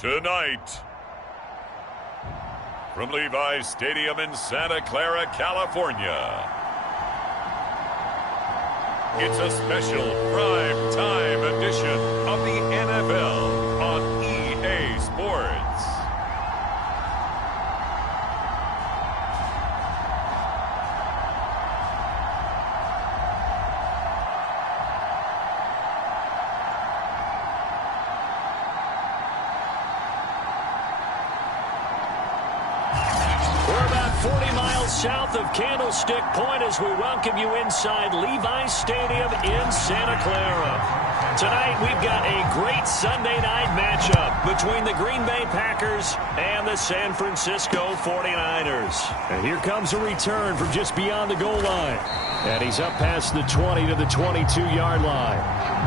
Tonight, from Levi's Stadium in Santa Clara, California, it's a special prime time edition of the NFL on EA Sports. South of Candlestick Point as we welcome you inside Levi's Stadium in Santa Clara. Tonight we've got a great Sunday night matchup between the Green Bay Packers and the San Francisco 49ers. And here comes a return from just beyond the goal line. And he's up past the 20 to the 22-yard line.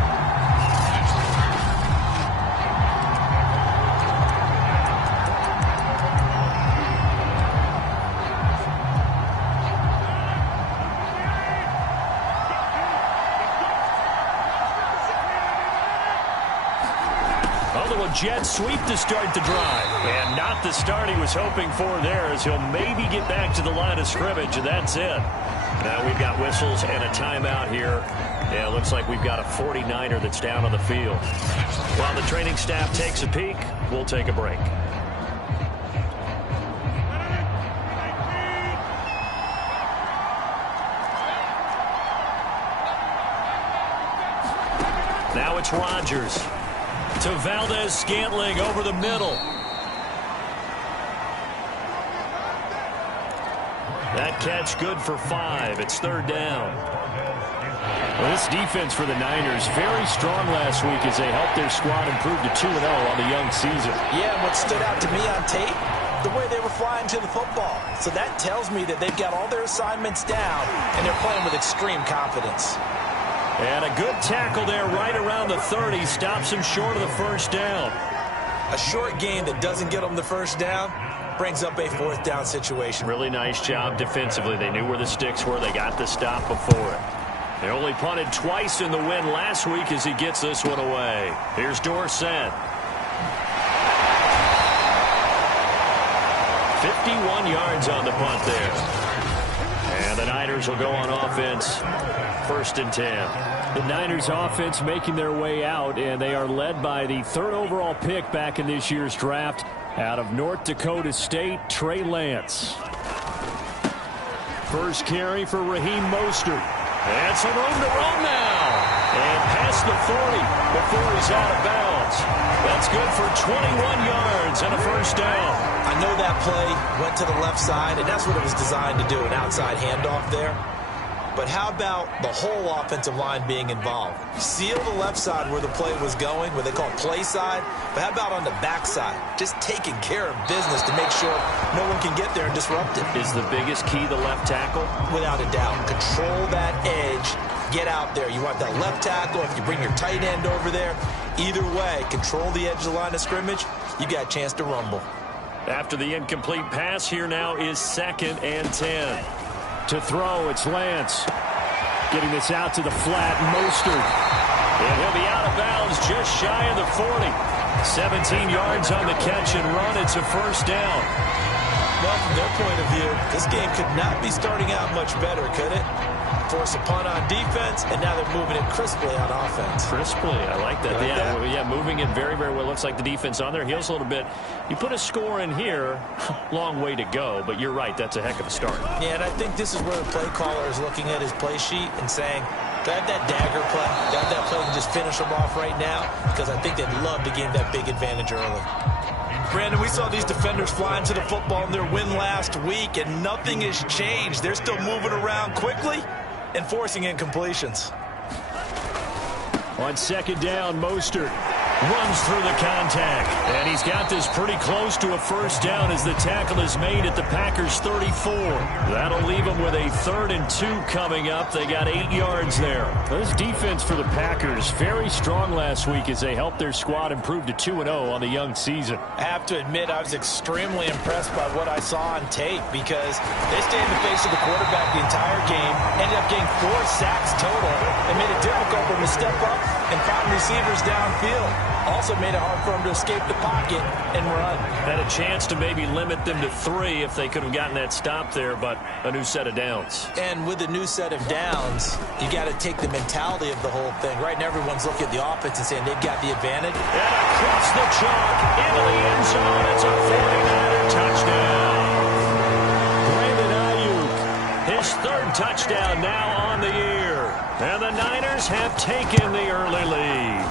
Jet sweep to start the drive. And not the start he was hoping for there, as he'll maybe get back to the line of scrimmage, and that's it. Now we've got whistles and a timeout here. Yeah, it looks like we've got a 49er that's down on the field. While the training staff takes a peek, we'll take a break. Now it's Rodgers. To Valdez-Scantling over the middle. That catch good for 5. It's third down. Well, this defense for the Niners, very strong last week as they helped their squad improve to 2-0 on the young season. Yeah, and what stood out to me on tape, the way they were flying to the football. So that tells me that they've got all their assignments down, and they're playing with extreme confidence. And a good tackle there right around the 30. Stops him short of the first down. A short gain that doesn't get them the first down brings up a fourth down situation. Really nice job defensively. They knew where the sticks were. They got the stop before it. They only punted twice in the win last week as he gets this one away. Here's Dorsett. 51 yards on the punt there. And the Niners will go on offense. 1st and 10. The Niners offense making their way out, and they are led by the 3rd overall pick back in this year's draft out of North Dakota State, Trey Lance. First carry for Raheem Mostert. And some room to run now. And past the 40 before he's out of bounds. That's good for 21 yards and a first down. I know that play went to the left side, and that's what it was designed to do, an outside handoff there. But how about the whole offensive line being involved? Seal the left side where the play was going, what they call play side. But how about on the back side? Just taking care of business to make sure no one can get there and disrupt it. Is the biggest key the left tackle? Without a doubt. Control that edge. Get out there. You want that left tackle. If you bring your tight end over there, either way, control the edge of the line of scrimmage, you got a chance to rumble. After the incomplete pass, here now is 2nd and 10. To throw, it's Lance. Getting this out to the flat, Mostert. And he'll be out of bounds just shy of the 40. 17 yards on the catch and run. It's a first down. Well, from their point of view, this game could not be starting out much better, could it? Force a punt on defense, and now they're moving it crisply on offense. Crisply, I like that. Yeah, moving it very, very well. Looks like the defense on their heels a little bit. You put a score in here, long way to go, but you're right, that's a heck of a start. Yeah, and I think this is where the play caller is looking at his play sheet and saying, do I have that dagger play? Do I have that play to just finish them off right now? Because I think they'd love to gain that big advantage early. Brandon, we saw these defenders flying to the football in their win last week, and nothing has changed. They're still moving around quickly and forcing incompletions. On 2nd down, Mostert runs through the contact. And he's got this pretty close to a first down as the tackle is made at the Packers' 34. That'll leave them with a 3rd and 2 coming up. They got 8 yards there. This defense for the Packers, very strong last week as they helped their squad improve to 2-0 on the young season. I have to admit, I was extremely impressed by what I saw on tape because they stayed in the face of the quarterback the entire game, ended up getting 4 sacks total, and made it difficult for him to step up and found receivers downfield. Also made it hard for him to escape the pocket and run. Had a chance to maybe limit them to 3 if they could have gotten that stop there, but a new set of downs. And with a new set of downs, you got to take the mentality of the whole thing. Right now, everyone's looking at the offense and saying they've got the advantage. And across the chalk, into the end zone, it's a 49er touchdown. Brandon Ayuk, his 3rd touchdown now on the year. And the Niners have taken the early lead.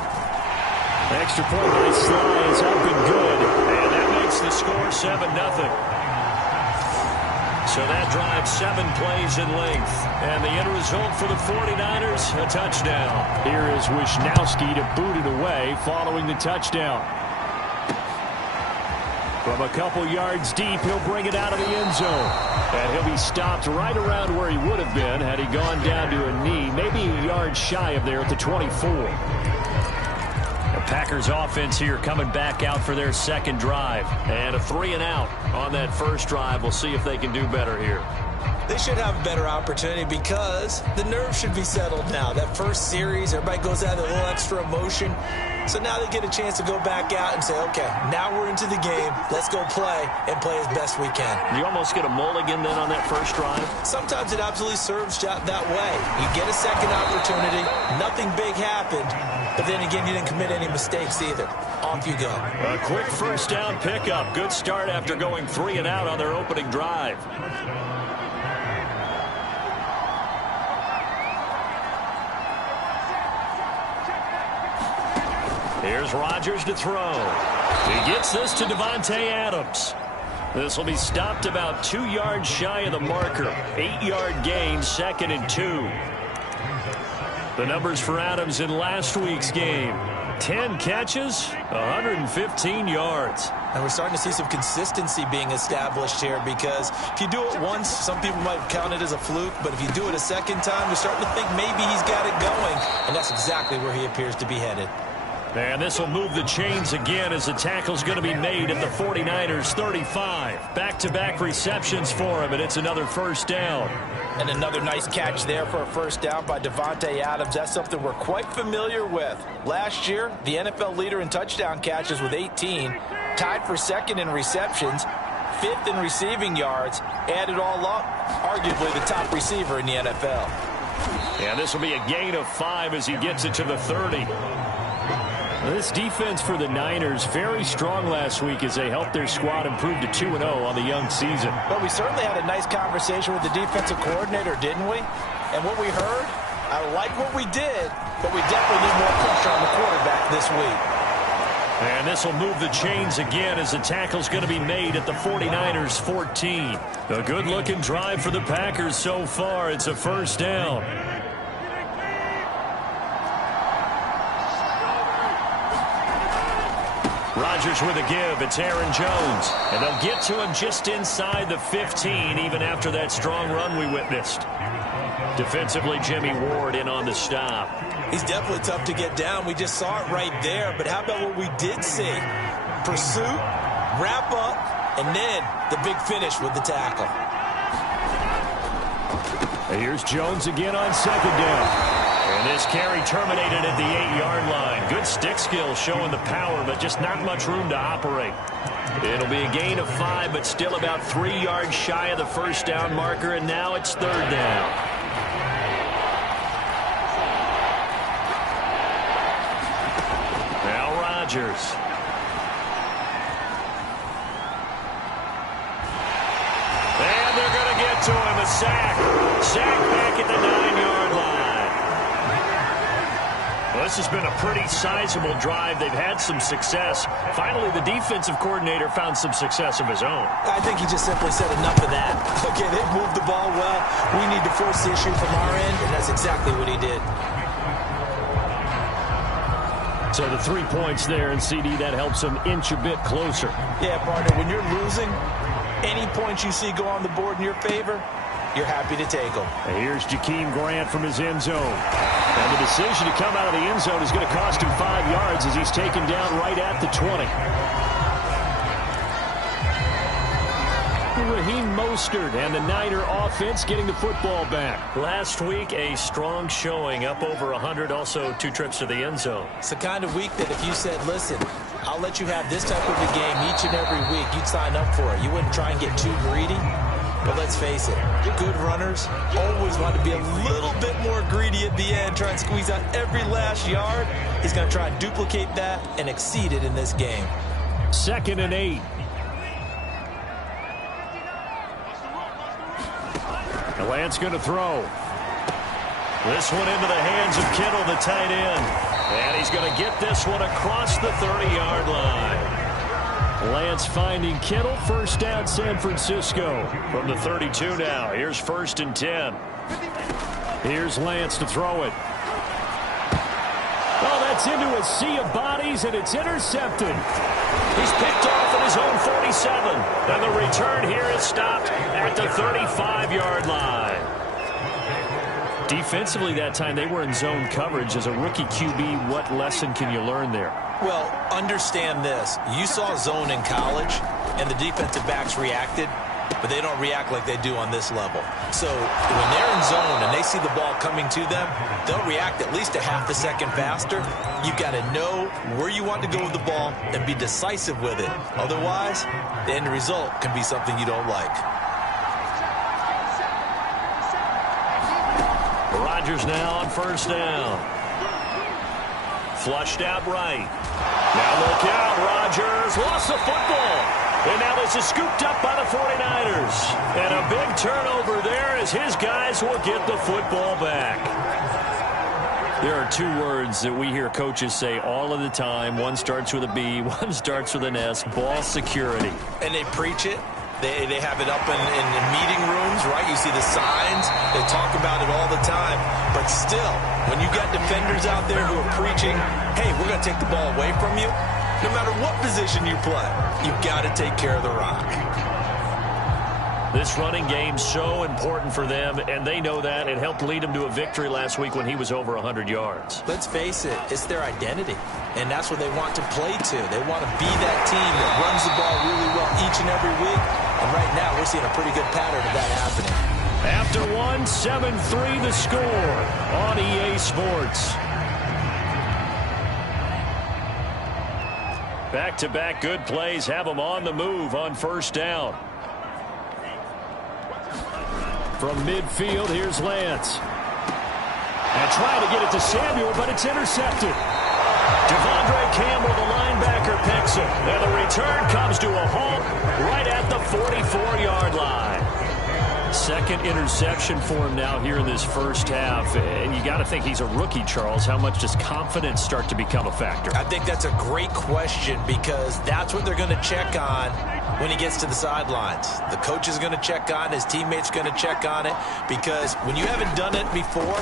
Extra point by Sly is up and good. And that makes the score 7-0. So that drives 7 plays in length. And the end result for the 49ers, a touchdown. Here is Wisnowski to boot it away following the touchdown. From a couple yards deep, he'll bring it out of the end zone. And he'll be stopped right around where he would have been had he gone down to a knee, maybe a yard shy of there at the 24. The Packers offense here coming back out for their 2nd drive. And a 3-and-out on that first drive. We'll see if they can do better here. They should have a better opportunity because the nerves should be settled now. That first series, everybody goes out with a little extra emotion. So now they get a chance to go back out and say, okay, now we're into the game. Let's go play and play as best we can. You almost get a mulligan then on that first drive? Sometimes it absolutely serves that way. You get a second opportunity. Nothing big happened. But then again, you didn't commit any mistakes either. Off you go. A quick first down pickup. Good start after going 3-and-out on their opening drive. Here's Rodgers to throw. He gets this to Davante Adams. This will be stopped about 2 yards shy of the marker. 8-yard gain, 2nd and 2. The numbers for Adams in last week's game. 10 catches, 115 yards. And we're starting to see some consistency being established here because if you do it once, some people might count it as a fluke, but if you do it a second time, you're starting to think maybe he's got it going. And that's exactly where he appears to be headed. And this will move the chains again as the tackle's going to be made at the 49ers 35. Back-to-back receptions for him, and it's another first down. And another nice catch there for a first down by Davante Adams. That's something we're quite familiar with. Last year, the NFL leader in touchdown catches with 18, tied for 2nd in receptions, 5th in receiving yards, added all up, arguably the top receiver in the NFL. And this will be a gain of 5 as he gets it to the 30. This defense for the Niners, very strong last week as they helped their squad improve to 2-0 on the young season. But we certainly had a nice conversation with the defensive coordinator, didn't we? And what we heard, I like what we did, but we definitely need more pressure on the quarterback this week. And this will move the chains again as the tackle's going to be made at the 49ers 14. A good-looking drive for the Packers so far. It's a first down. Rodgers with a give. It's Aaron Jones. And they'll get to him just inside the 15, even after that strong run we witnessed. Defensively, Jimmy Ward in on the stop. He's definitely tough to get down. We just saw it right there. But how about what we did see? Pursuit, wrap up, and then the big finish with the tackle. And here's Jones again on 2nd down. And this carry terminated at the 8-yard line. Good stick skill showing the power, but just not much room to operate. It'll be a gain of 5, but still about 3 yards shy of the first down marker, and now it's 3rd down. Now Rodgers. And they're going to get to him. A sack. Sack back at the 9-yard line. Well, this has been a pretty sizable drive. They've had some success. Finally, the defensive coordinator found some success of his own. I think he just simply said enough of that. Okay, they've moved the ball well. We need to force the issue from our end, and that's exactly what he did. So the 3 points there, and CD, that helps them inch a bit closer. Yeah, partner, when you're losing, any points you see go on the board in your favor, you're happy to take them. And here's Jakeem Grant from his end zone. And the decision to come out of the end zone is going to cost him 5 yards as he's taken down right at the 20. Raheem Mostert Mostert and the Niner offense getting the football back. Last week, a strong showing, up over 100, also 2 trips to the end zone. It's the kind of week that if you said, listen, I'll let you have this type of a game each and every week, you'd sign up for it. You wouldn't try and get too greedy. But let's face it, good runners always want to be a little bit more greedy at the end, try and squeeze out every last yard. He's going to try and duplicate that and exceed it in this game. 2nd and 8. And Lance going to throw. This one into the hands of Kittle, the tight end. And he's going to get this one across the 30-yard line. Lance finding Kittle, first down San Francisco. From the 32 now, here's 1st and 10. Here's Lance to throw it. Oh, that's into a sea of bodies, and it's intercepted. He's picked off at his own 47. And the return here is stopped at the 35-yard line. Defensively that time, they were in zone coverage. As a rookie QB, what lesson can you learn there? Well, understand this. You saw zone in college, and the defensive backs reacted, but they don't react like they do on this level. So when they're in zone and they see the ball coming to them, they'll react at least a half a second faster. You've got to know where you want to go with the ball and be decisive with it. Otherwise, the end result can be something you don't like. Rodgers now on 1st down. Flushed out right. Now look out, Rodgers lost the football. And now this is scooped up by the 49ers. And a big turnover there as his guys will get the football back. There are 2 words that we hear coaches say all of the time. One starts with a B, one starts with an S, ball security. And they preach it. They have it up in meeting rooms, right? You see the signs. They talk about it all the time. But still, when you got defenders out there who are preaching, hey, we're going to take the ball away from you, no matter what position you play, you've got to take care of the rock. This running game's so important for them, and they know that. It helped lead them to a victory last week when he was over 100 yards. Let's face it, it's their identity, and that's what they want to play to. They want to be that team that runs the ball really well each and every week, and right now we're seeing a pretty good pattern of that happening. After 7-3 the score on EA Sports. Back-to-back good plays have them on the move on 1st down. From midfield, here's Lance. And trying to get it to Samuel, but it's intercepted. Devondre Campbell, the linebacker, picks it. And the return comes to a halt right at the 44-yard line. 2nd interception for him now here in this 1st half. And you got to think he's a rookie, Charles. How much does confidence start to become a factor? I think that's a great question because that's what they're going to check on when he gets to the sidelines. The coach is going to check on, his teammates going to check on it, because when you haven't done it before,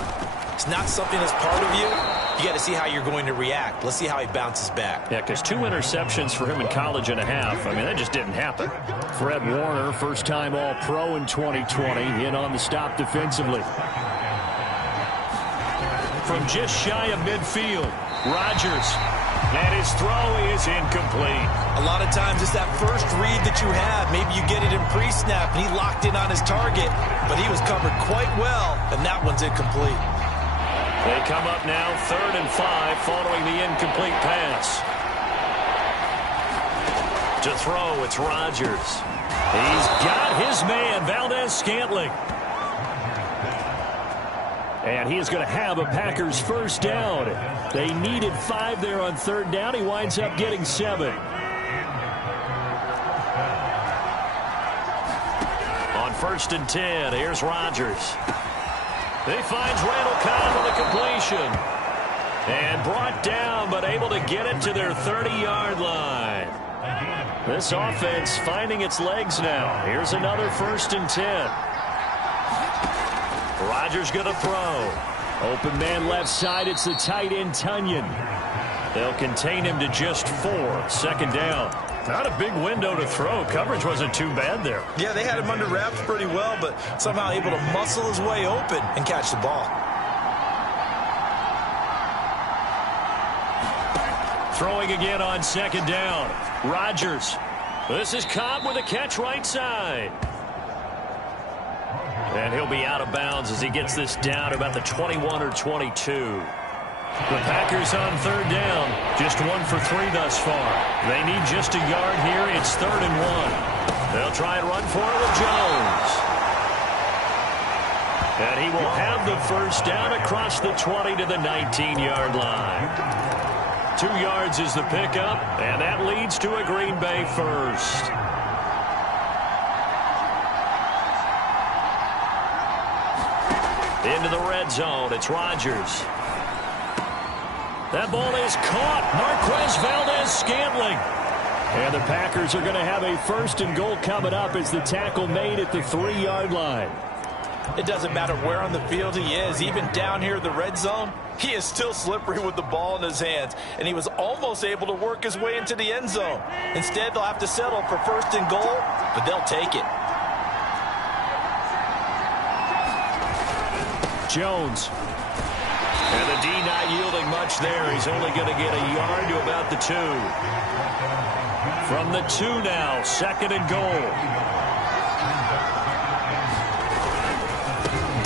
it's not something that's part of you. You got to see how you're going to react. Let's see how he bounces back. Yeah, because 2 interceptions for him in college and a half. I mean, that just didn't happen. Fred Warner, first-time All-Pro in 2020, in on the stop defensively. From just shy of midfield, Rodgers. And his throw is incomplete. A lot of times it's that first read that you have. Maybe you get it in pre-snap, and he locked in on his target, but he was covered quite well, and that one's incomplete. They come up now 3rd and 5 following the incomplete pass. To throw, it's Rodgers. He's got his man, Valdez-Scantling. And he is going to have a Packers 1st down. They needed 5 there on 3rd down. He winds up getting 7. On 1st and 10, here's Rodgers. He finds Randall Cobb on the completion. And brought down, but able to get it to their 30-yard line. This offense finding its legs now. Here's another 1st and 10. Rodgers going to throw. Open man left side. It's the tight end, Tunyon. They'll contain him to just 4. 2nd down. Not a big window to throw. Coverage wasn't too bad there. Yeah, they had him under wraps pretty well, but somehow able to muscle his way open and catch the ball. Throwing again on 2nd down. Rodgers. This is Cobb with a catch right side. And he'll be out of bounds as he gets this down to about the 21 or 22. The Packers on third down. Just 1 for 3 thus far. They need just a yard here. It's 3rd and 1. They'll try and run for it with Jones. And he will have the first down across the 20 to the 19-yard line. 2 yards is the pickup, and that leads to a Green Bay first. Into the red zone. It's Rodgers. That ball is caught. Marquez Valdez-Scantling. And the Packers are going to have a 1st and goal coming up as the tackle made at the 3-yard line. It doesn't matter where on the field he is. Even down here in the red zone, he is still slippery with the ball in his hands. And he was almost able to work his way into the end zone. Instead, they'll have to settle for 1st and goal, but they'll take it. Jones. And the D not yielding much there. He's only going to get a yard to about the 2. From the 2 now, 2nd and goal.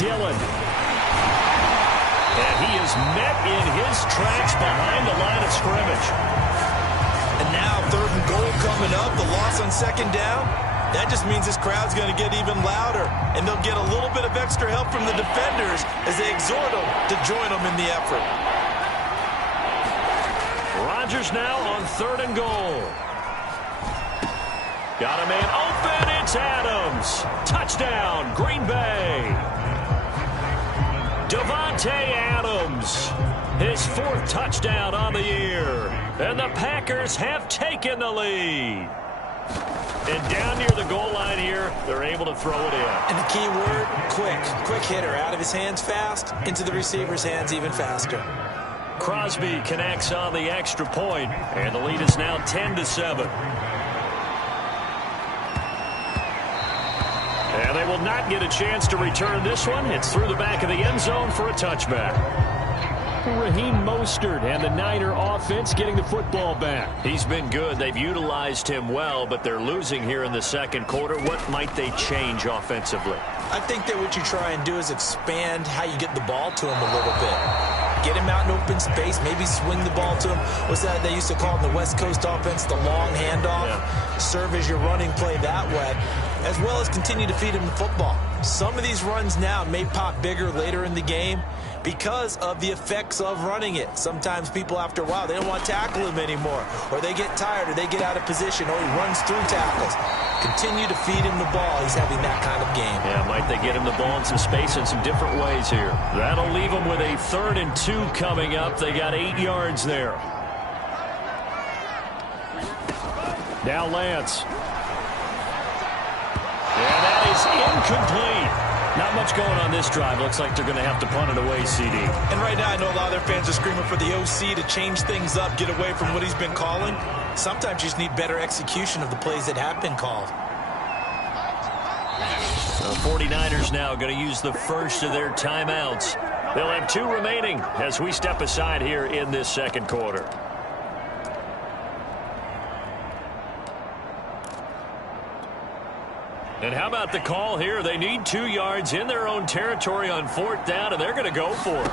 Dillon. And he is met in his tracks behind the line of scrimmage. And now 3rd and goal coming up. The loss on 2nd down. That just means this crowd's going to get even louder, and they'll get a little bit of extra help from the defenders as they exhort them to join them in the effort. Rodgers now on 3rd and goal. Got a man open. It's Adams. Touchdown, Green Bay. Davante Adams. His 4th touchdown on the year. And the Packers have taken the lead. And down near the goal line here, they're able to throw it in. And the key word, quick. Quick hitter. Out of his hands fast, into the receiver's hands even faster. Crosby connects on the extra point, and the lead is now 10-7. And they will not get a chance to return this one. It's through the back of the end zone for a touchback. Raheem Mostert and the Niner offense getting the football back. He's been good. They've utilized him well, but they're losing here in the 2nd quarter. What might they change offensively? I think that what you try and do is expand how you get the ball to him a little bit. Get him out in open space, maybe swing the ball to him. What's that they used to call in the West Coast offense, the long handoff? Yeah. Serve as your running play that way, as well as continue to feed him the football. Some of these runs now may pop bigger later in the game because of the effects of running it. Sometimes people, after a while, they don't want to tackle him anymore, or they get tired, or they get out of position, or he runs through tackles. Continue to feed him the ball. He's having that kind of game. Yeah, might they get him the ball in some space in some different ways here. That'll leave them with a 3rd and 2 coming up. They got 8 yards there. Now Lance. And that is incomplete. Not much going on this drive. Looks like they're going to have to punt it away, CD. And right now I know a lot of their fans are screaming for the OC to change things up, get away from what he's been calling. Sometimes you just need better execution of the plays that have been called. The 49ers now going to use the first of their timeouts. They'll have 2 remaining as we step aside here in this 2nd quarter. And how about the call here? They need 2 yards in their own territory on 4th down, and they're going to go for it.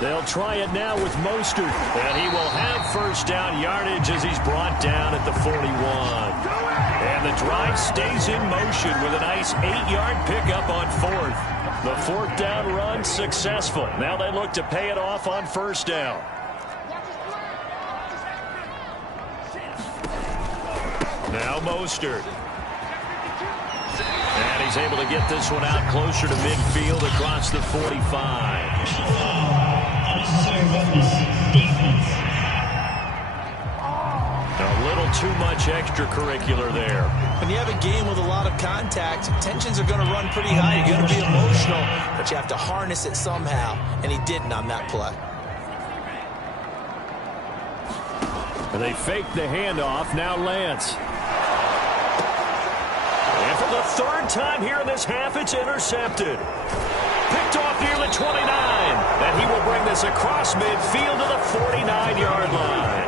They'll try it now with Mostert, and he will have 1st down yardage as he's brought down at the 41. And the drive stays in motion with a nice 8-yard pickup on 4th. The 4th down run successful. Now they look to pay it off on 1st down. Now Mostert. And he's able to get this one out closer to midfield across the 45. A little too much extracurricular there. When you have a game with a lot of contact, tensions are going to run pretty high. You're going to be emotional, but you have to harness it somehow, and he didn't on that play. And they fake the handoff. Now Lance. And for the 3rd time here in this half, it's intercepted. Picked off near the 29. And he will bring this across midfield to the 49-yard line.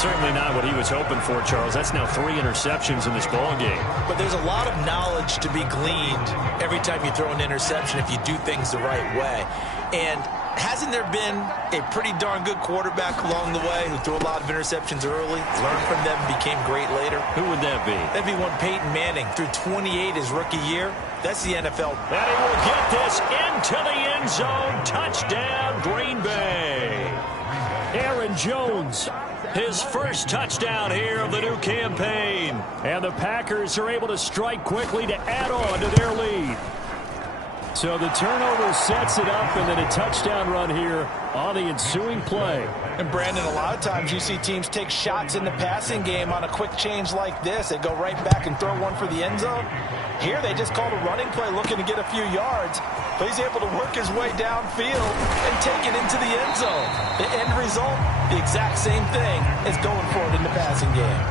Certainly not what he was hoping for, Charles. That's now 3 interceptions in this ball game. But there's a lot of knowledge to be gleaned every time you throw an interception if you do things the right way. And hasn't there been a pretty darn good quarterback along the way who threw a lot of interceptions early, learned from them, became great later? Who would that be? That'd be one Peyton Manning. Threw 28 his rookie year. That's the NFL. And he will get this into the end zone. Touchdown, Green Bay. Aaron Jones, his first touchdown here of the new campaign. And the Packers are able to strike quickly to add on to their lead. So the turnover sets it up, and then a touchdown run here on the ensuing play. And, Brandon, a lot of times you see teams take shots in the passing game on a quick change like this. They go right back and throw one for the end zone. Here they just called a running play looking to get a few yards, but he's able to work his way downfield and take it into the end zone. The end result, the exact same thing as going for it in the passing game.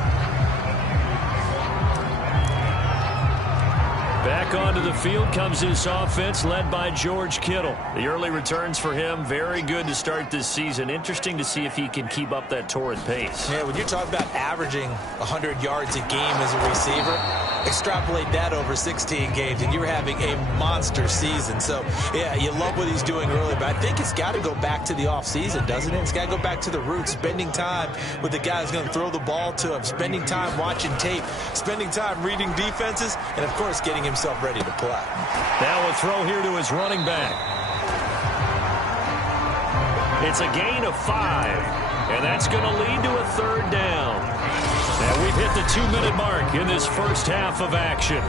Back onto the field comes this offense led by George Kittle. The early returns for him, very good to start this season. Interesting to see if he can keep up that torrid pace. Yeah, when you're talking about averaging 100 yards a game as a receiver, extrapolate that over 16 games, and you're having a monster season. So, yeah, you love what he's doing early, but I think it's got to go back to the offseason, doesn't it? It's got to go back to the roots, spending time with the guy who's going to throw the ball to him, spending time watching tape, spending time reading defenses, and, of course, getting himself ready to play. Now a throw here to his running back. It's a gain of 5, and that's going to lead to a third down. And we've hit the 2-minute mark in this first half of action.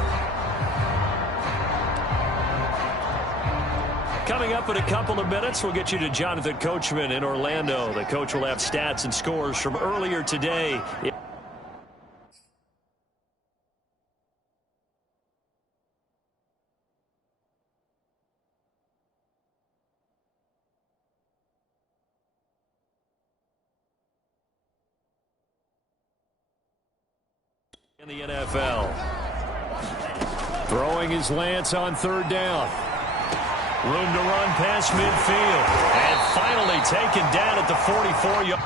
Coming up in a couple of minutes, we'll get you to Jonathan Coachman in Orlando. The coach will have stats and scores from earlier today. In the NFL. Throwing his Lance on third down. Room to run past midfield. And finally taken down at the 44-yard.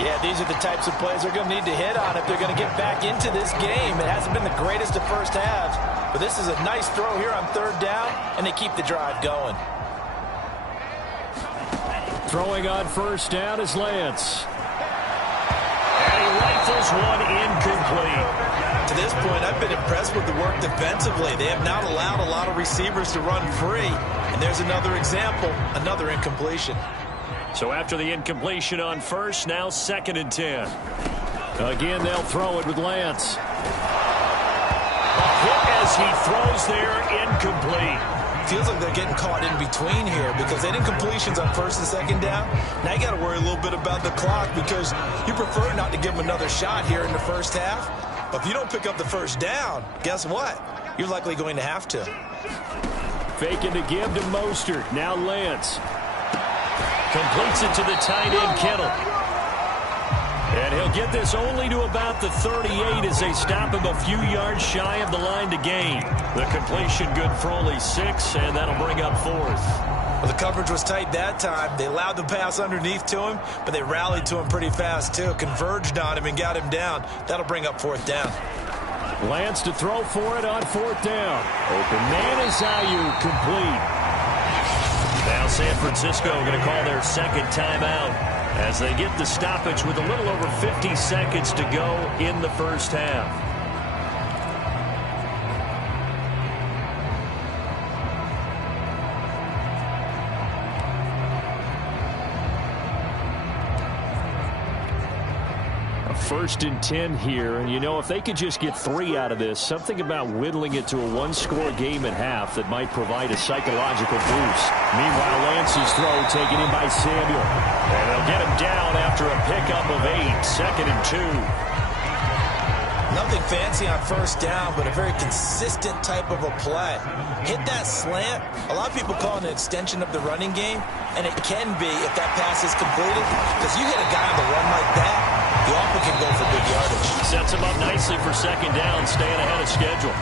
Yeah, these are the types of plays they're going to need to hit on if they're going to get back into this game. It hasn't been the greatest of first halves, but this is a nice throw here on third down, and they keep the drive going. Throwing on first down is Lance. And he rifles one incomplete. To this point, I've been impressed with the work defensively. They have not allowed a lot of receivers to run free. And there's another example, another incompletion. So after the incompletion on first, now 2nd and 10. Again, they'll throw it with Lance. A hit as he throws there, incomplete. Feels like they're getting caught in between here because they did completions on first and second down. Now you got to worry a little bit about the clock because you prefer not to give them another shot here in the first half. But if you don't pick up the first down, guess what? You're likely going to have to. Faking to give to Mostert. Now Lance. Completes it to the tight end, Kittle. And he'll get this only to about the 38 as they stop him a few yards shy of the line to gain. The completion good for only 6, and that'll bring up 4th. Well, the coverage was tight that time. They allowed the pass underneath to him, but they rallied to him pretty fast, too. Converged on him and got him down. That'll bring up 4th down. Lance to throw for it on 4th down. Open man is Ayuk, complete. Now San Francisco going to call their second timeout as they get the stoppage with a little over 50 seconds to go in the first half. A 1st and 10 here, and you know, if they could just get 3 out of this, something about whittling it to a one-score game at half that might provide a psychological boost. Meanwhile, Lance's throw taken in by Samuel. And they'll get him down after a pickup of 8, 2nd and 2. Nothing fancy on first down, but a very consistent type of a play. Hit that slant. A lot of people call it an extension of the running game, and it can be if that pass is completed, because you hit a guy on the run like that, you often can go for big yardage. Sets him up nicely for 2nd down, staying ahead of schedule.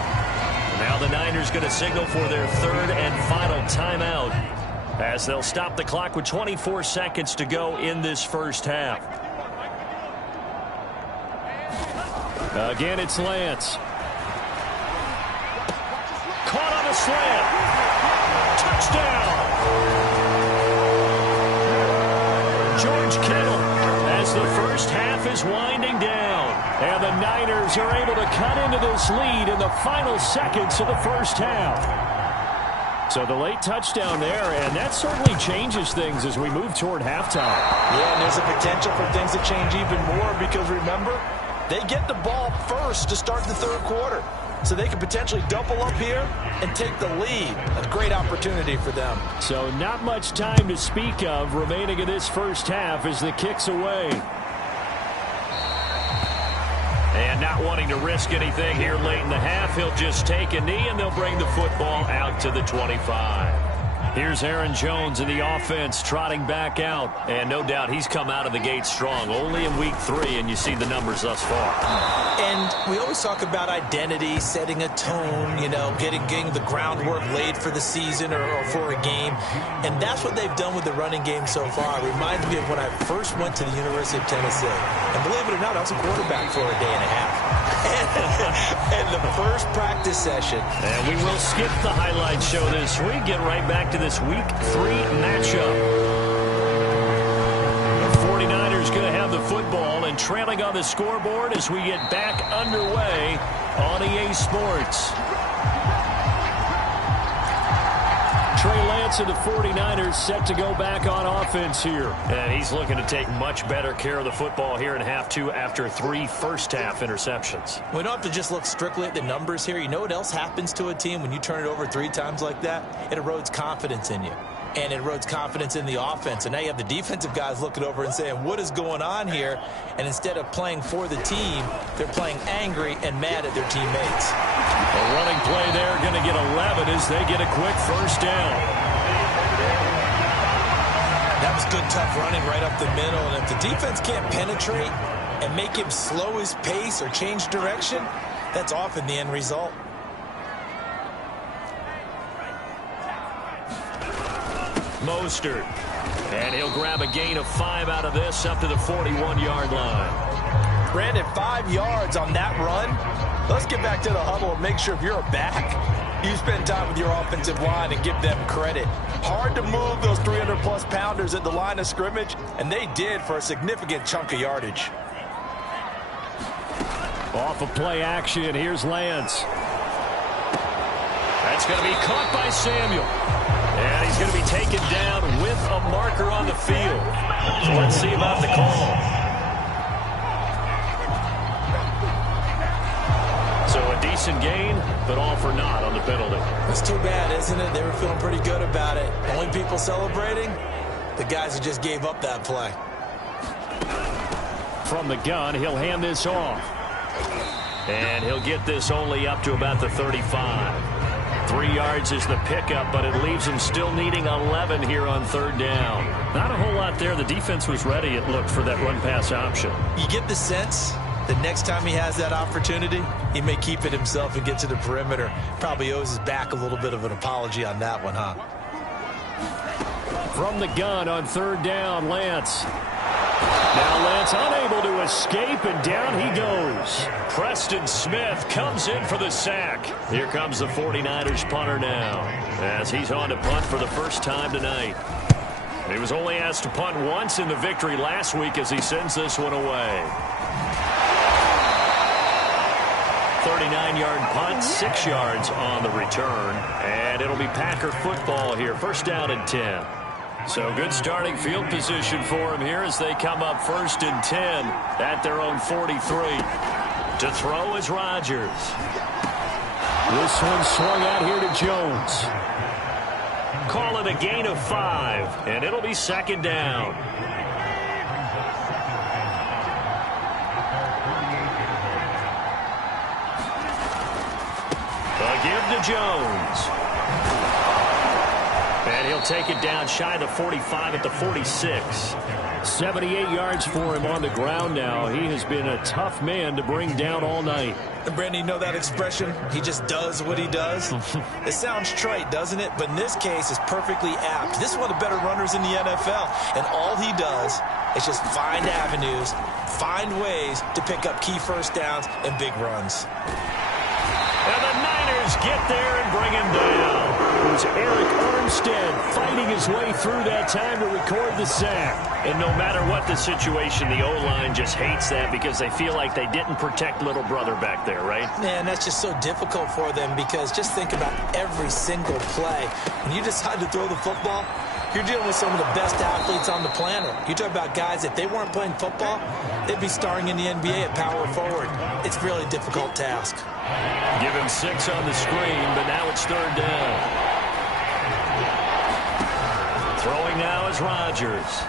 Now the Niners going to signal for their 3rd and final timeout as they'll stop the clock with 24 seconds to go in this first half. Again, it's Lance. Caught on a slant. Touchdown. George Kittle as the first half is winding down. And the Niners are able to cut into this lead in the final seconds of the first half. So the late touchdown there, and that certainly changes things as we move toward halftime. Yeah, and there's a potential for things to change even more because, remember, they get the ball first to start the third quarter. So they could potentially double up here and take the lead. A great opportunity for them. So not much time to speak of remaining in this first half as the kick's away. And not wanting to risk anything here late in the half, he'll just take a knee and they'll bring the football out to the 25. Here's Aaron Jones in the offense trotting back out. And no doubt he's come out of the gate strong. Only in week 3, and you see the numbers thus far. And we always talk about identity, setting a tone, you know, getting the groundwork laid for the season or for a game. And that's what they've done with the running game so far. It reminds me of when I first went to the University of Tennessee. And believe it or not, I was a quarterback for a day and a half. And the first practice session. And we will skip the highlight show this week. Get right back to this week 3 matchup. The 49ers going to have the football and trailing on the scoreboard as we get back underway on EA Sports. Trey Lance of the 49ers set to go back on offense here. And he's looking to take much better care of the football here in half 2 after 3 first-half interceptions. We don't have to just look strictly at the numbers here. You know what else happens to a team when you turn it over 3 times like that? It erodes confidence in you. And it erodes confidence in the offense. And now you have the defensive guys looking over and saying, what is going on here? And instead of playing for the team, they're playing angry and mad at their teammates. A running play there, going to get 11 as they get a quick first down. That was good, tough running right up the middle. And if the defense can't penetrate and make him slow his pace or change direction, that's often the end result. Mostert And he'll grab a gain of 5 out of this up to the 41-yard line. Brandon, 5 yards on that run. Let's get back to the huddle and make sure if you're a back, you spend time with your offensive line and give them credit. Hard to move those 300-plus pounders at the line of scrimmage, and they did for a significant chunk of yardage. Off of play action, here's Lance. That's going to be caught by Samuel. And he's going to be taken down with a marker on the field. So let's see about the call. So a decent gain, but all for naught on the penalty. That's too bad, isn't it? They were feeling pretty good about it. Only people celebrating? The guys who just gave up that play. From the gun, he'll hand this off. And he'll get this only up to about the 35. 3 yards is the pickup, but it leaves him still needing 11 here on third down. Not a whole lot there. The defense was ready, it looked, for that run-pass option. You get the sense that next time he has that opportunity, he may keep it himself and get to the perimeter. Probably owes his back a little bit of an apology on that one, huh? From the gun on third down, Lance. Now Lance unable to escape, and down he goes. Preston Smith comes in for the sack. Here comes the 49ers punter now, as he's on to punt for the first time tonight. He was only asked to punt once in the victory last week as he sends this one away. 39-yard punt, 6 yards on the return, and it'll be Packer football here. First down and 10. So good starting field position for him here as they come up first and 10 at their own 43. To throw is Rodgers. This one swung out here to Jones. Call it a gain of 5, and it'll be second down. A give to Jones. And he'll take it down shy of the 45 at the 46. 78 yards for him on the ground now. He has been a tough man to bring down all night. And Brandon, you know that expression? He just does what he does? It sounds trite, doesn't it? But in this case, it's perfectly apt. This is one of the better runners in the NFL. And all he does is just find avenues, find ways to pick up key first downs and big runs. And the Niners get there and bring him down. It was Eric Armstead fighting his way through that time to record the sack. And no matter what the situation, the O-line just hates that because they feel like they didn't protect little brother back there, right? Man, that's just so difficult for them because just think about every single play. When you decide to throw the football, you're dealing with some of the best athletes on the planet. You talk about guys, if they weren't playing football, they'd be starring in the NBA at power forward. It's a really difficult task. Give him 6 on the screen, but now it's third down. Throwing now is Rodgers.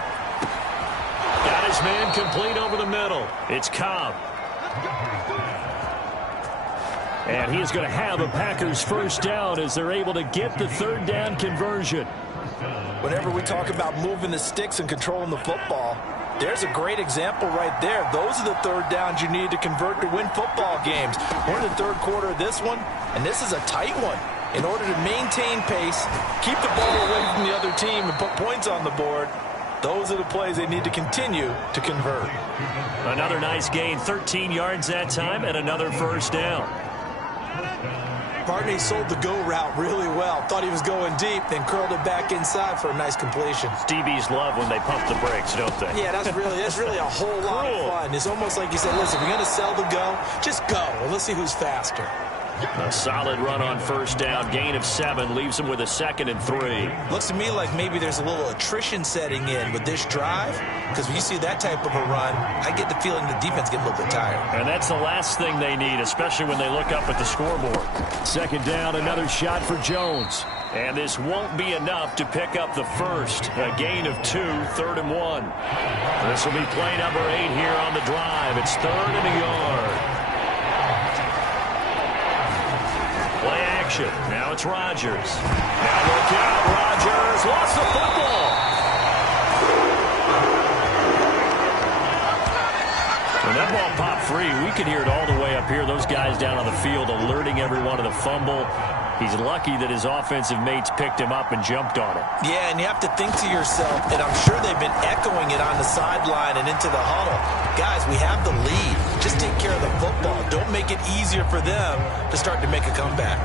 Got his man complete over the middle. It's Cobb. And he is going to have a Packers first down as they're able to get the third down conversion. Whenever we talk about moving the sticks and controlling the football, there's a great example right there. Those are the third downs you need to convert to win football games. We're in the third quarter of this one, and this is a tight one. In order to maintain pace, keep the ball away from the other team, and put points on the board, those are the plays they need to continue to convert. Another nice gain, 13 yards that time, and another first down. Barney sold the go route really well. Thought he was going deep, then curled it back inside for a nice completion. DBs love when they pump the brakes, don't they? Yeah, that's really a whole lot of fun. It's almost like you said, listen, if you're going to sell the go, just go. Well, let's see who's faster. A solid run on first down. Gain of 7 leaves him with a 2nd and 3. Looks to me like maybe there's a little attrition setting in with this drive, because when you see that type of a run, I get the feeling the defense gets a little bit tired. And that's the last thing they need, especially when they look up at the scoreboard. Second down, another shot for Jones. And this won't be enough to pick up the first. A gain of 2, 3rd and 1. This will be play number 8 here on the drive. It's 3rd and a yard. Play action. Now it's Rodgers. Now look out. Rodgers lost the football. When that ball popped free, we could hear it all the way up here. Those guys down on the field alerting everyone to the fumble. He's lucky that his offensive mates picked him up and jumped on it. Yeah, and you have to think to yourself, and I'm sure they've been echoing it on the sideline and into the huddle. Guys, we have the lead. Just take care of the football. Don't make it easier for them to start to make a comeback.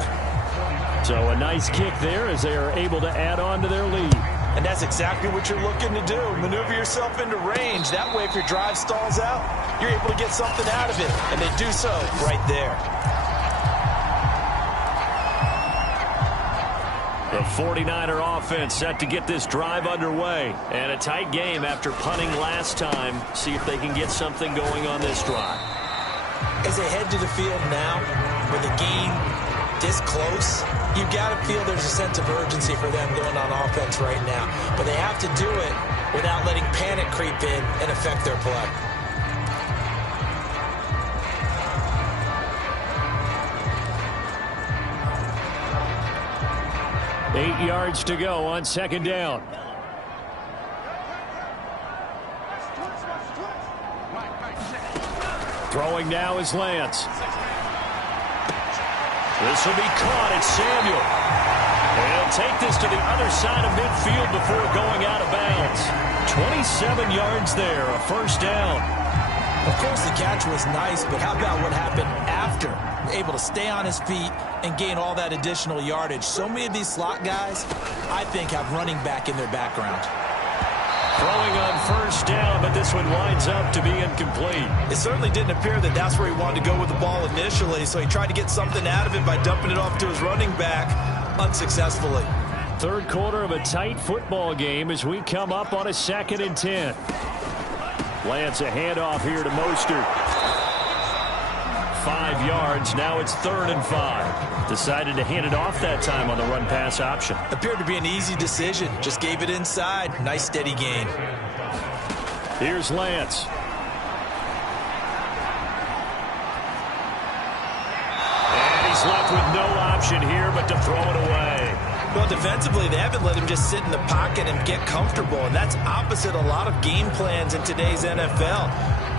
So a nice kick there as they are able to add on to their lead. And that's exactly what you're looking to do. Maneuver yourself into range. That way, if your drive stalls out, you're able to get something out of it. And they do so right there. The 49er offense set to get this drive underway. And a tight game after punting last time. See if they can get something going on this drive. As they head to the field now, with the game this close, you've got to feel there's a sense of urgency for them going on offense right now. But they have to do it without letting panic creep in and affect their play. Eight yards to go on second down. Throwing now is Lance. This will be caught. It's Samuel. And he'll take this to the other side of midfield before going out of bounds. 27 yards there, a first down. Of course, the catch was nice, but how about what happened after? Able to stay on his feet and gain all that additional yardage. So many of these slot guys, I think, have running back in their background. Throwing on first down, but this one winds up to be incomplete. It certainly didn't appear that that's where he wanted to go with the ball initially, so he tried to get something out of it by dumping it off to his running back unsuccessfully. Third quarter of a tight football game as we come up on a 2nd and 10. Lance a handoff here to Mostert. 5 yards. Now it's 3rd and 5. Decided to hand it off that time on the run-pass option. Appeared to be an easy decision. Just gave it inside. Nice, steady gain. Here's Lance. And he's left with no option here but to throw it away. Well, defensively, they haven't let him just sit in the pocket and get comfortable, and that's opposite a lot of game plans in today's NFL.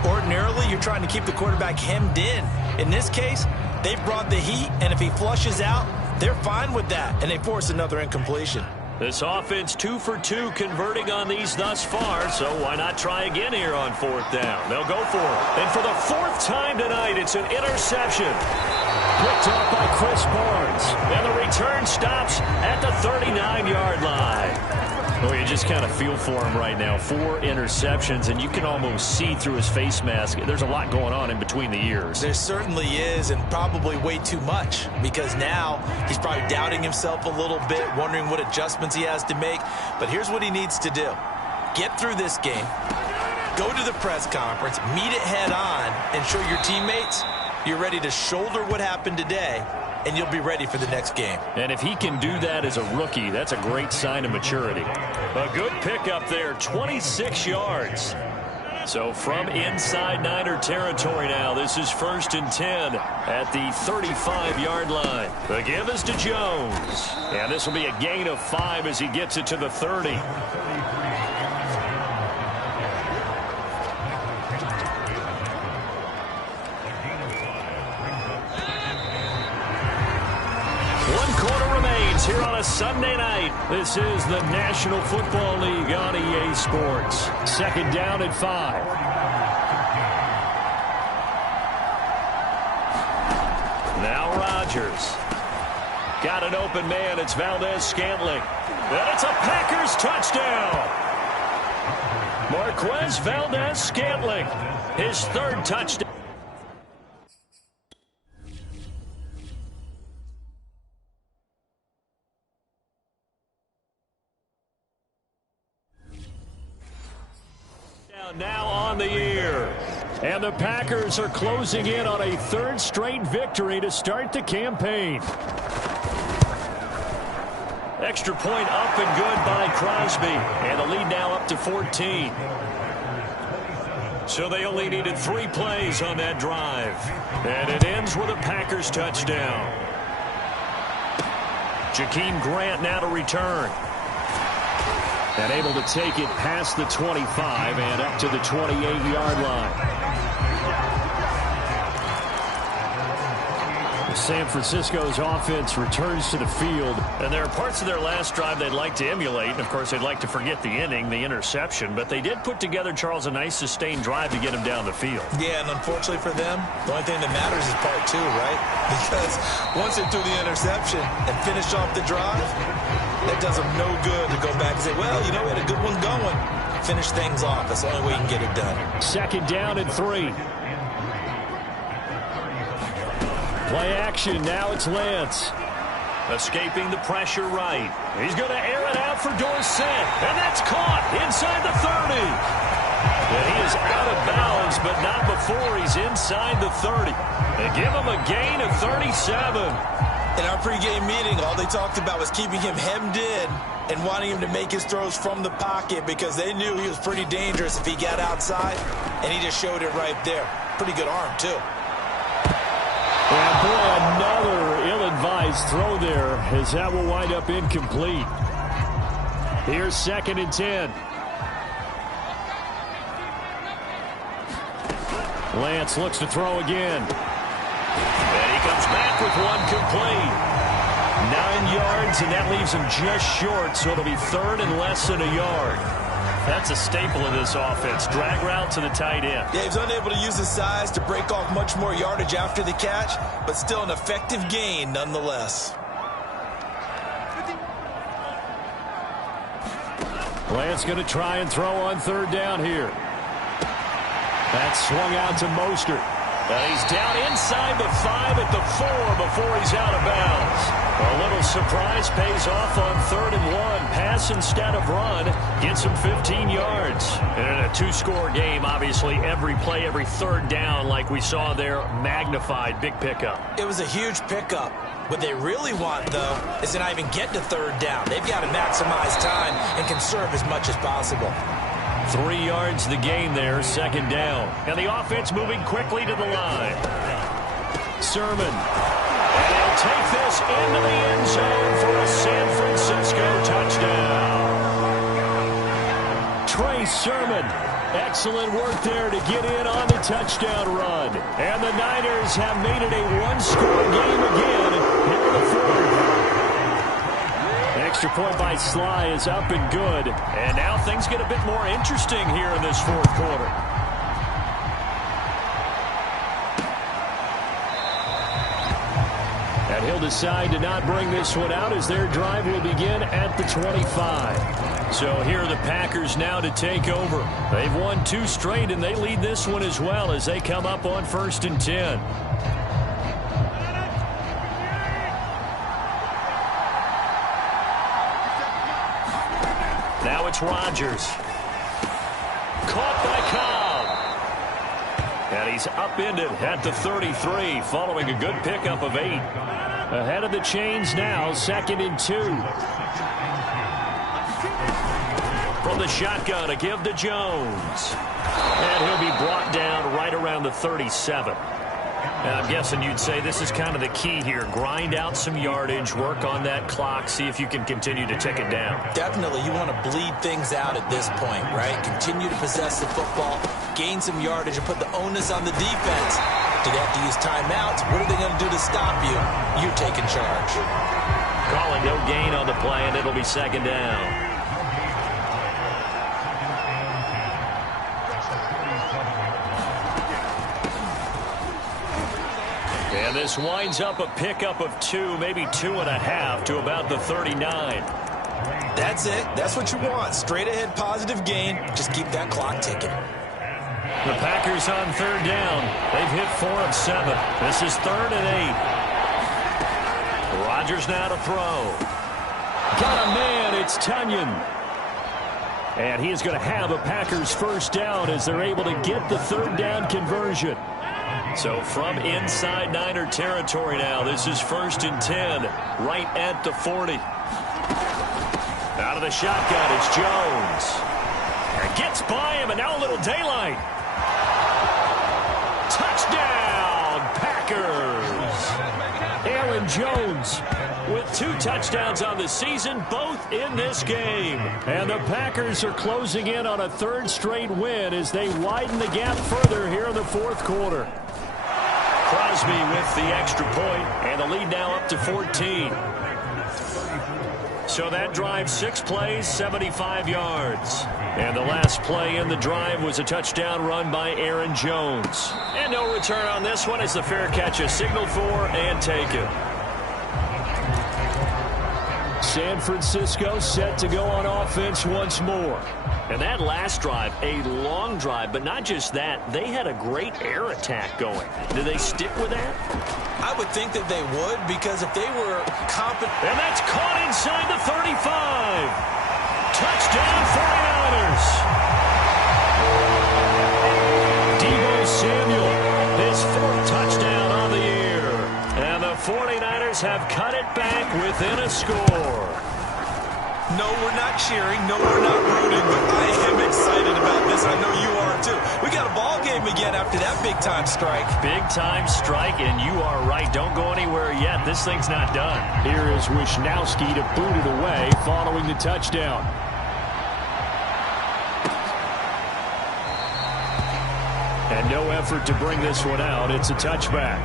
Ordinarily, you're trying to keep the quarterback hemmed in. In this case, they've brought the heat, and if he flushes out, they're fine with that, and they force another incompletion. This offense 2 for 2 converting on these thus far, so why not try again here on 4th down? They'll go for it. And for the 4th time tonight, it's an interception. Picked off by Chris Barnes. And the return stops at the 39-yard line. Oh, you just kind of feel for him right now. 4 interceptions, and you can almost see through his face mask. There's a lot going on in between the ears. There certainly is, and probably way too much, because now he's probably doubting himself a little bit, wondering what adjustments he has to make. But here's what he needs to do. Get through this game, go to the press conference, meet it head on, and show your teammates you're ready to shoulder what happened today, and you'll be ready for the next game. And if he can do that as a rookie, that's a great sign of maturity. A good pickup there, 26 yards. So from inside Niner territory now, this is 1st and 10 at the 35-yard line. The give is to Jones. And this will be a gain of 5 as he gets it to the 30. Here on a Sunday night. This is the National Football League on EA Sports. 2nd down at 5. Now Rodgers. Got an open man. It's Valdez-Scantling. And it's a Packers touchdown. Marquez Valdez-Scantling. His 3rd touchdown. Now on the year. And the Packers are closing in on a 3rd straight victory to start the campaign. Extra point up and good by Crosby. And the lead now up to 14. So they only needed 3 plays on that drive. And it ends with a Packers touchdown. Jakeem Grant now to return. And able to take it past the 25 and up to the 28-yard line. San Francisco's offense returns to the field. And there are parts of their last drive they'd like to emulate. And, of course, they'd like to forget the inning, the interception. But they did put together, Charles, a nice sustained drive to get him down the field. Yeah, and unfortunately for them, the only thing that matters is part two, right? Because once they threw the interception and finished off the drive, that does them no good to go back and say, well, you know, we had a good one going. Finish things off. That's the only way you can get it done. 2nd down and 3. Play action. Now it's Lance. Escaping the pressure right. He's going to air it out for Dorsett. And that's caught inside the 30. And he is out of bounds, but not before he's inside the 30. They give him a gain of 37. In our pregame meeting, all they talked about was keeping him hemmed in and wanting him to make his throws from the pocket because they knew he was pretty dangerous if he got outside, and he just showed it right there. Pretty good arm, too. And boy, another ill-advised throw there as that will wind up incomplete. Here's 2nd and 10. Lance looks to throw again. And he comes back with one complete. 9 yards, and that leaves him just short, so it'll be 3rd and less than a yard. That's a staple of this offense. Drag route to the tight end. Yeah, he was unable to use his size to break off much more yardage after the catch, but still an effective gain nonetheless. Lance going to try and throw on 3rd down here. That's swung out to Mostert. He's down inside the 5 at the 4 before he's out of bounds. A little surprise pays off on 3rd and 1. Pass instead of run. Gets him 15 yards. And in a 2-score game, obviously, every play, every 3rd down, like we saw there, magnified. Big pickup. It was a huge pickup. What they really want, though, is to not even get to 3rd down. They've got to maximize time and conserve as much as possible. 3 yards the gain there, 2nd down. And the offense moving quickly to the line. Sermon. And he'll take this into the end zone for a San Francisco touchdown. Trey Sermon. Excellent work there to get in on the touchdown run. And the Niners have made it a 1-score game again here in the 4th. Extra point by Sly is up and good. And now things get a bit more interesting here in this 4th quarter. And he'll decide to not bring this one out as their drive will begin at the 25. So here are the Packers now to take over. They've won 2 straight, and they lead this one as well as they come up on 1st and 10. Now it's Rodgers. Caught by Cobb. And he's upended at the 33 following a good pickup of 8. Ahead of the chains now, 2nd and 2. From the shotgun, a give to Jones. And he'll be brought down right around the 37. I'm guessing you'd say this is kind of the key here. Grind out some yardage, work on that clock, see if you can continue to tick it down. Definitely, you want to bleed things out at this point, right? Continue to possess the football, gain some yardage, and put the onus on the defense. Do they have to use timeouts? What are they going to do to stop you? You're taking charge. Calling no gain on the play, and it'll be 2nd down. And this winds up a pickup of 2, maybe 2.5 to about the 39. That's it. That's what you want. Straight ahead positive gain. Just keep that clock ticking. The Packers on 3rd down. They've hit 4 of 7. This is 3rd and 8. Rodgers now to throw. Got a man. It's Tunyon. And he is going to have a Packers 1st down as they're able to get the 3rd down conversion. So from inside Niner territory now, this is 1st and 10, right at the 40. Out of the shotgun, it's Jones. And gets by him, and now a little daylight. Touchdown, Packers. Aaron Jones with 2 touchdowns on the season, both in this game. And the Packers are closing in on a 3rd straight win as they widen the gap further here in the 4th quarter. Crosby with the extra point, and the lead now up to 14. So that drive, 6 plays, 75 yards. And the last play in the drive was a touchdown run by Aaron Jones. And no return on this one as the fair catch is signaled for and taken. San Francisco set to go on offense once more. And that last drive, a long drive, but not just that. They had a great air attack going. Do they stick with that? I would think that they would, because if they were competent... And that's caught inside the 35. Touchdown 49ers. Deebo Samuel, his 4th touchdown on the year. And the 49ers have cut it back within a score. No, we're not cheering. No, we're not rooting. But I am excited about this. I know you are, too. We got a ball game again after that big-time strike. Big-time strike, and you are right. Don't go anywhere yet. This thing's not done. Here is Wisnowski to boot it away following the touchdown. And no effort to bring this one out. It's a touchback.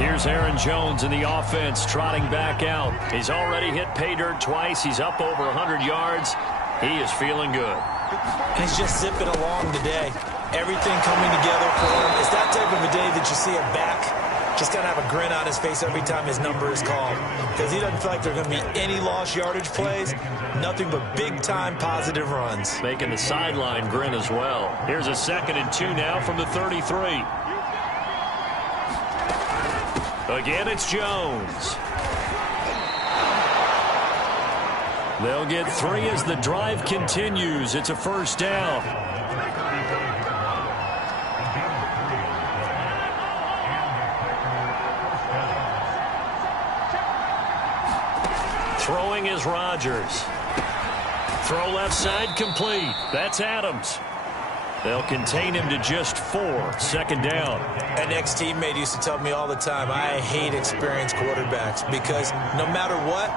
Here's Aaron Jones in the offense, trotting back out. He's already hit pay dirt twice. He's up over 100 yards. He is feeling good. And he's just zipping along today. Everything coming together for him. It's that type of a day that you see a back just kind of have a grin on his face every time his number is called. Because he doesn't feel like there are going to be any lost yardage plays. Nothing but big-time positive runs. Making the sideline grin as well. Here's a 2nd and 2 now from the 33. Again, it's Jones. They'll get 3 as the drive continues. It's a 1st down. Throwing is Rodgers. Throw left side complete. That's Adams. They'll contain him to just 4. 2nd down. An ex-teammate used to tell me all the time, I hate experienced quarterbacks because no matter what,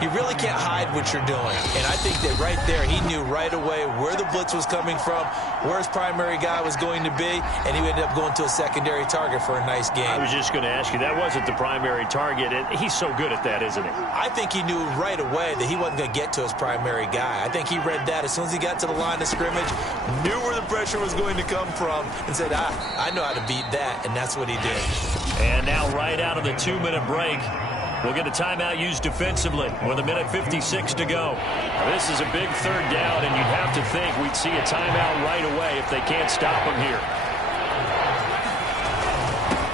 you really can't hide what you're doing. And I think that right there, he knew right away where the blitz was coming from, where his primary guy was going to be, and he ended up going to a secondary target for a nice game. I was just going to ask you, that wasn't the primary target, and he's so good at that, isn't he? I think he knew right away that he wasn't going to get to his primary guy. I think he read that as soon as he got to the line of scrimmage, knew where the pressure was going to come from, and said, I know how to beat that, and that's what he did. And now right out of the 2-minute break, we'll get a timeout used defensively with 1:56 to go. This is a big 3rd down, and you'd have to think we'd see a timeout right away if they can't stop him here.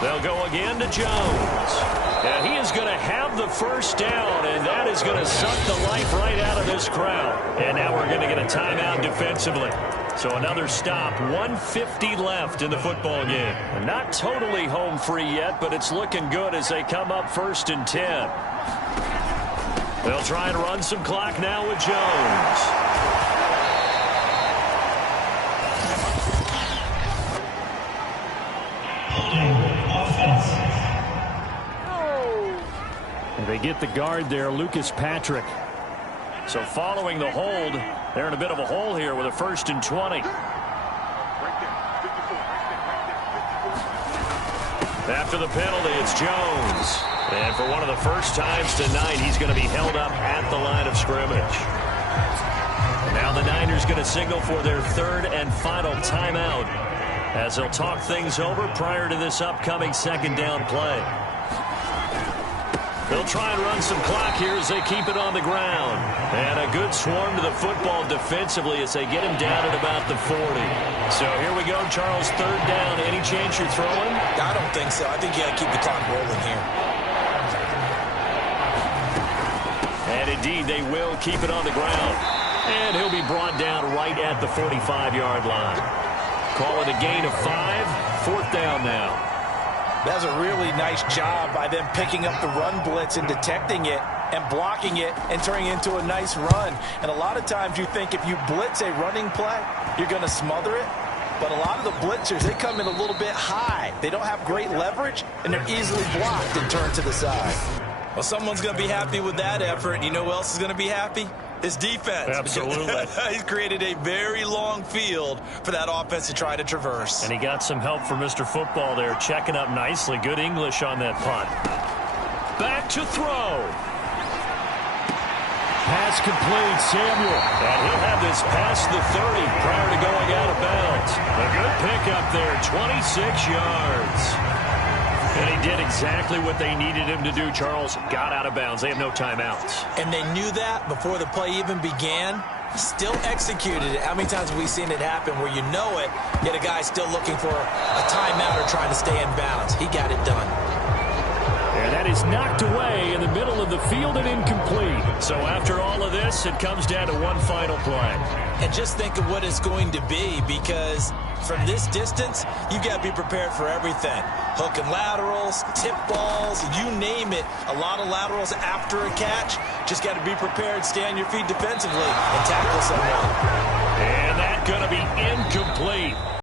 They'll go again to Jones. And he is going to have the 1st down, and that is going to suck the life right out of this crowd. And now we're going to get a timeout defensively. So another stop, 1:50 left in the football game. And not totally home free yet, but it's looking good as they come up 1st and 10. They'll try and run some clock now with Jones. And they get the guard there, Lucas Patrick. So following the hold, they're in a bit of a hole here with a 1st and 20. After the penalty, it's Jones. And for one of the first times tonight, he's going to be held up at the line of scrimmage. Now the Niners going to signal for their 3rd and final timeout as they'll talk things over prior to this upcoming 2nd down play. They'll try and run some clock here as they keep it on the ground. And a good swarm to the football defensively as they get him down at about the 40. So here we go, Charles, 3rd down. Any chance you're throwing? I don't think so. I think you got to keep the clock rolling here. And indeed, they will keep it on the ground. And he'll be brought down right at the 45-yard line. Call it a gain of 5. 4th down now. That's a really nice job by them picking up the run blitz and detecting it and blocking it and turning it into a nice run. And a lot of times you think if you blitz a running play, you're going to smother it. But a lot of the blitzers, they come in a little bit high. They don't have great leverage, and they're easily blocked and turned to the side. Well, someone's going to be happy with that effort. You know who else is going to be happy? His defense. Absolutely. He's created a very long field for that offense to try to traverse. And he got some help from Mr. Football there, checking up nicely. Good English on that punt. Back to throw. Pass complete, Samuel. And he'll have this past the 30 prior to going out of bounds. A good pickup there, 26 yards. And he did exactly what they needed him to do, Charles. Got out of bounds. They have no timeouts. And they knew that before the play even began. Still executed it. How many times have we seen it happen where you know it, yet a guy's still looking for a timeout or trying to stay in bounds? He got it done. And that is knocked away in the middle of the field and incomplete. So after all of this, it comes down to one final play. And just think of what it's going to be, because from this distance, you've got to be prepared for everything. Hook and laterals, tip balls, you name it. A lot of laterals after a catch. Just got to be prepared, stay on your feet defensively, and tackle someone. And that's going to be incomplete.